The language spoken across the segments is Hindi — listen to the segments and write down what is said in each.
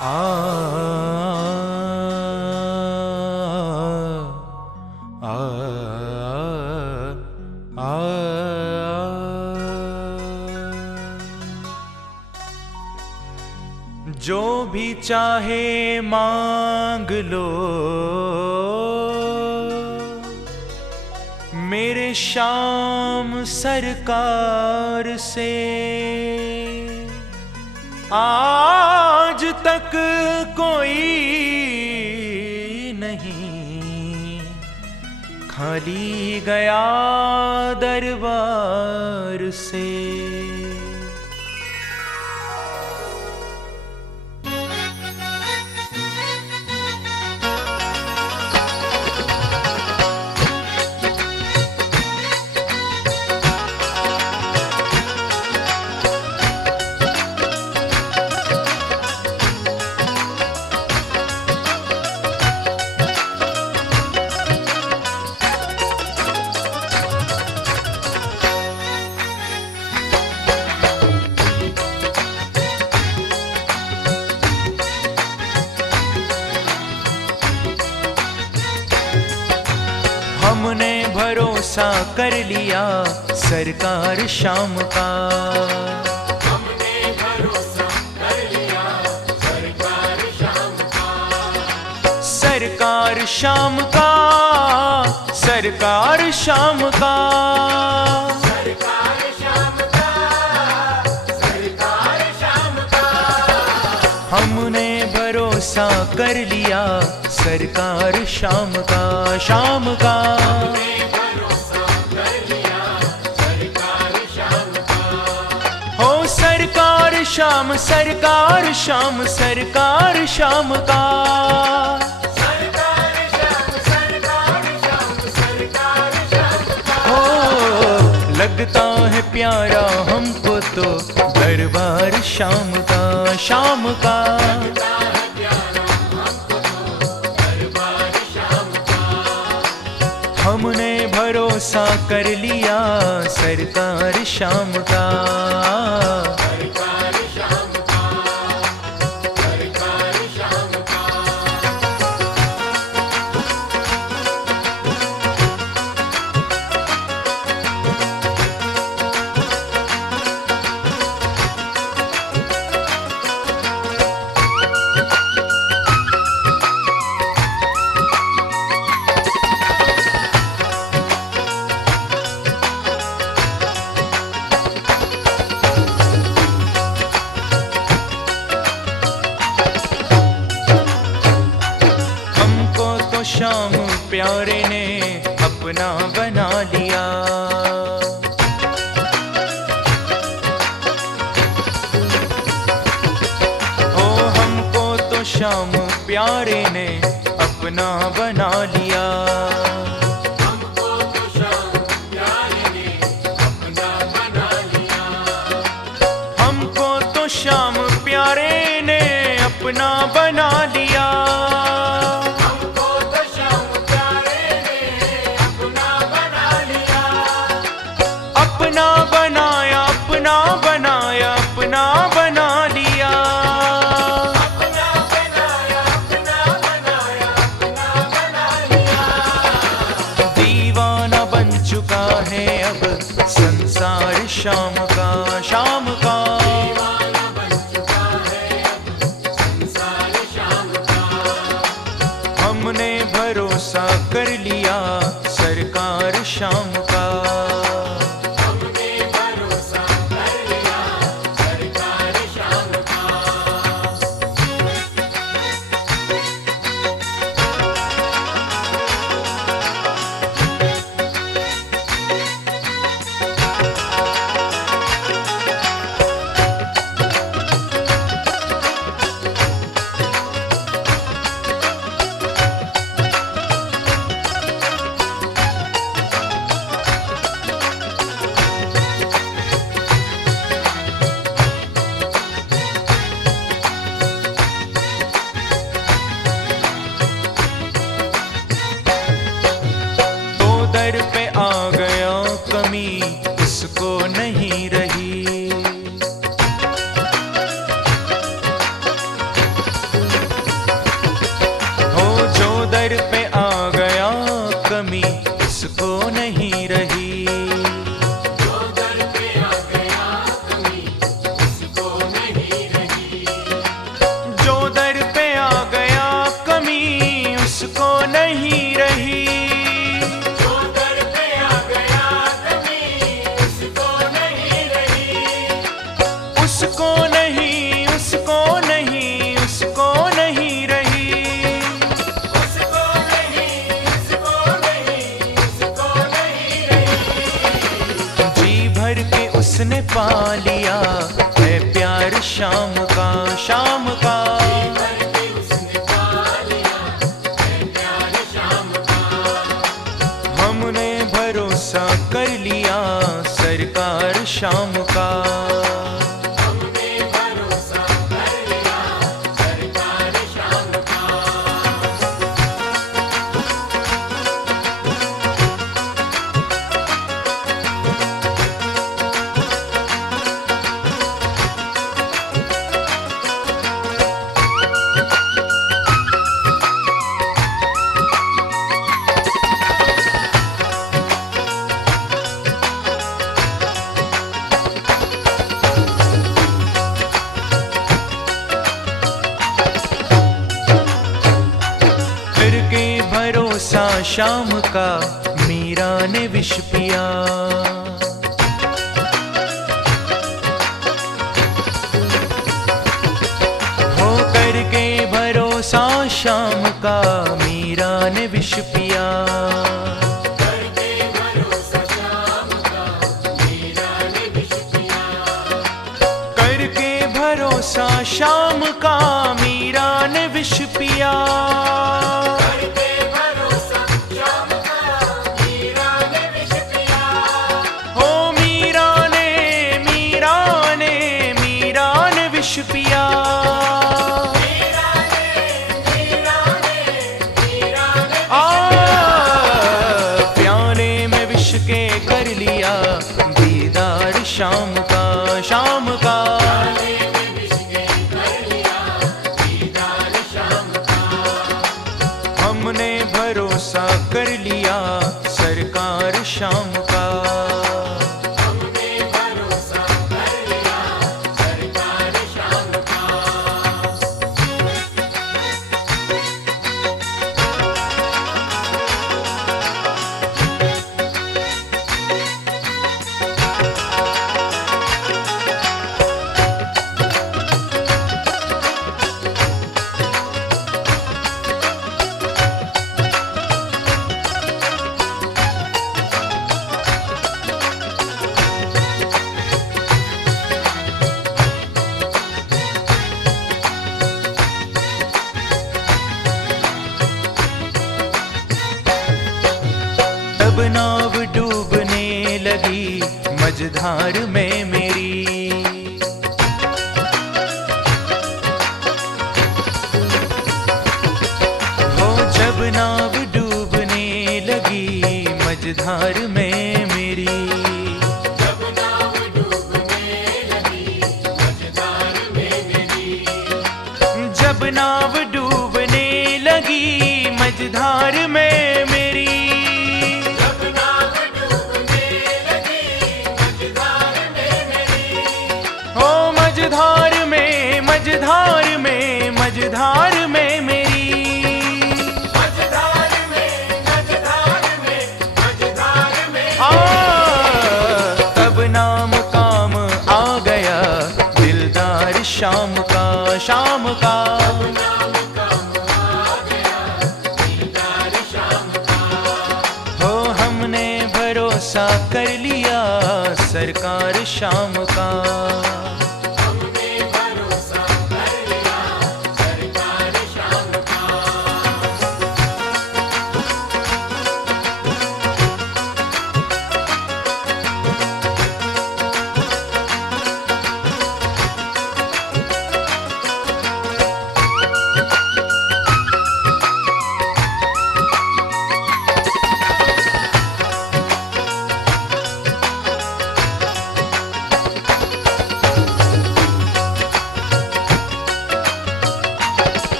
आ आ आ जो भी चाहे मांग लो मेरे श्याम सरकार से। आज तक कोई नहीं खाली गया दरबार से। हमने भरोसा कर लिया सरकार श्याम का। हमने भरोसा कर लिया सरकार श्याम का। सरकार श्याम का, सरकार श्याम का, सरकार श्याम का, सरकार श्याम का। हमने भरोसा कर लिया सरकार श्याम का, श्याम का। हमने भरोसा कर लिया सरकार श्याम का। हो सरकार श्याम, सरकार श्याम, सरकार श्याम का। सरकार श्याम, सरकार श्याम, सरकार श्याम का। हो लगता है प्यारा हमको तो दरबार श्याम का, श्याम का। हमने भरोसा कर लिया सरकार श्याम का। सरकार श्याम का, सरकार श्याम का। श्याम प्यारे ने अपना बना लिया। हो हमको तो श्याम प्यारे ने अपना बना लिया। हमको तो श्याम प्यारे ने अपना बना लिया। हमको तो श्याम प्यारे ने अपना बना लिया। अपना बनाया, अपना बनाया, अपना बना लिया। अपना बनाया, अपना बनाया, अपना बना लिया। दीवाना बन चुका है अब संसार श्याम का, श्याम का। दीवाना बन चुका है अब संसार श्याम पा लिया है प्यार शाम का, शाम का। करके उसने पा लिया है प्यार शाम का। हमने भरोसा कर लिया सरकार शाम का। हमने भरोसा कर लिया सरकार शाम का। करके भरोसा शाम का मीरा ने विष पिया। हो करके भरोसा शाम का मीरा ने विष पिया। करके भरोसा शाम का मीरा ने विष पिया। करके भरोसा शाम का मीरा ने विष पिया। करके भरोसा शाम का मीरा ने विष पिया। हो मीरा ने विष पिया। मीरा ने आ प्यारे में विष के कर लिया दीदार शाम का, शाम का। प्याले में विष के कर लिया दीदार शाम का। हमने भरोसा कर लिया सरकार शाम का। हमने भरोसा कर लिया सरकार शाम का। तब नाव डूबने लगी मझधार में मेरी। हो जब नाव डूबने लगी मझधार में मेरी। जब नाव डूबने लगी मझधार में मेरी। जब नाव डूबने लगी मझधार में मेरी। जब नाव डूबने लगी मझधार में मेरी। हो मझधार में, मझधार में, मझधार में मेरी। मझधार में मझधार में मझधार में। आ तब नाम काम आ गया दिलदार शाम का, शाम का। नाम काम आ गया दीदार शाम का। हो हमने भरोसा कर लिया सरकार शाम का। हमने भरोसा कर लिया सरकार शाम का।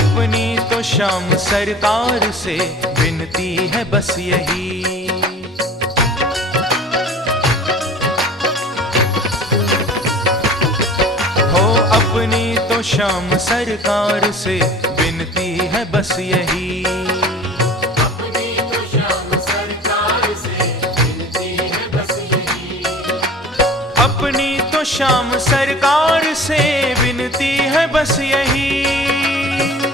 अपनी तो शाम सरकार से विनती है बस यही। हो अपनी तो शाम सरकार से विनती है बस यही। अपनी तो शाम सरकार से विनती है बस यही। अपनी तो शाम सरकार से विनती है बस यही।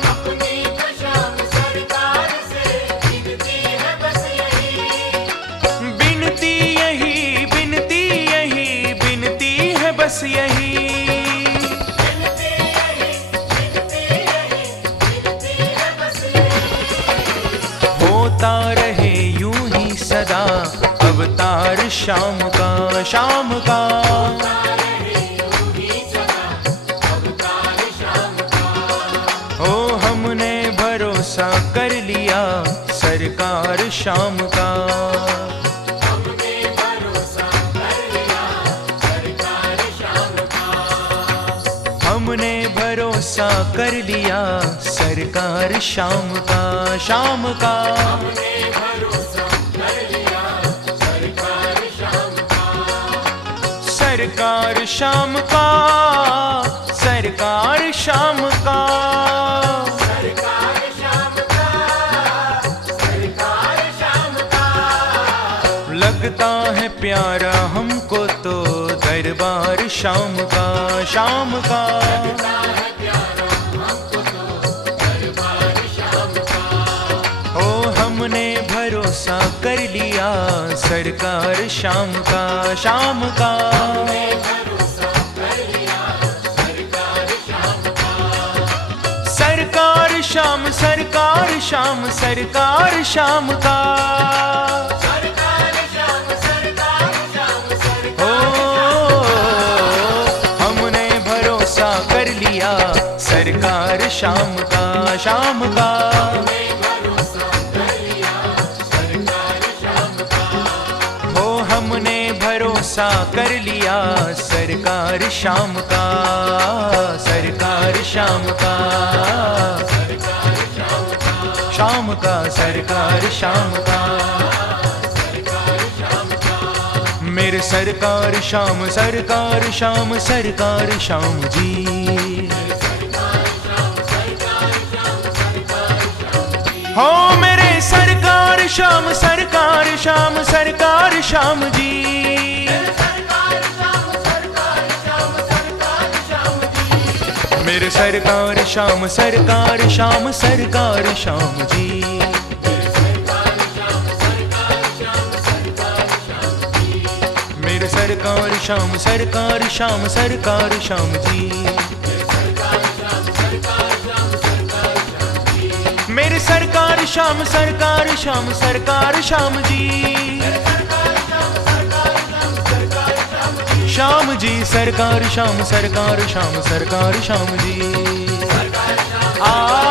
अपनी तो शाम सरकार से विनती है बस यही। विनती यही, बस यही, विनती यही, विनती यही, विनती है बस यही। होता रहे यूं ही सदा अवतार शाम का, शाम का। ओ हमने भरोसा कर लिया सरकार शाम का, हमने भरोसा कर लिया सरकार शाम का। हमने भरोसा कर लिया सरकार शाम का, शाम का। हमने भरोसा कर लिया सरकार शाम का। सरकार शाम का, सरकार शाम का। सरकार शाम का, सरकार शाम का। लगता है प्यारा हमको तो दरबार शाम का, शाम का। लगता है प्यारा हमको तो दरबार शाम का। ओ हमने भरोसा कर लिया सरकार शाम का, शाम का। हमने भरोसा कर लिया सरकार शाम का। सरकार शाम, सरकार शाम, सरकार शाम का। सरकार शाम, सरकार शाम, ओ सरकार हमने भरोसा कर लिया सरकार शाम का, शाम का। हमने भरोसा कर लिया सरकार शाम का। हो हमने भरोसा कर लिया सरकार शाम का, सरकार शाम का, सरकार शाम का। शाम का, सरकार शाम का। सरकार शाम का। मेरे सरकार शाम, सरकार शाम, सरकार शाम जी। सरकार शाम, सरकार शाम, सरकार शाम जी। हो मेरे सरकार शाम, सरकार शाम, सरकार शाम जी। सरकार शाम, सरकार शाम, सरकार शाम जी। मेरे सरकार शाम, सरकार शाम, सरकार शाम जी। सरकार शाम, सरकार शाम, सरकार शाम जी। मेरे सरकार शाम, सरकार शाम, सरकार शाम जी। सरकार शाम, सरकार शाम, सरकार शाम जी। मेरे सरकार शाम, सरकार शाम, सरकार शाम जी। सरकार शाम, सरकार शाम, सरकार शाम जी। शाम जी, सरकार शाम, सरकार शाम, सरकार शाम जी। सरकार शाम, आ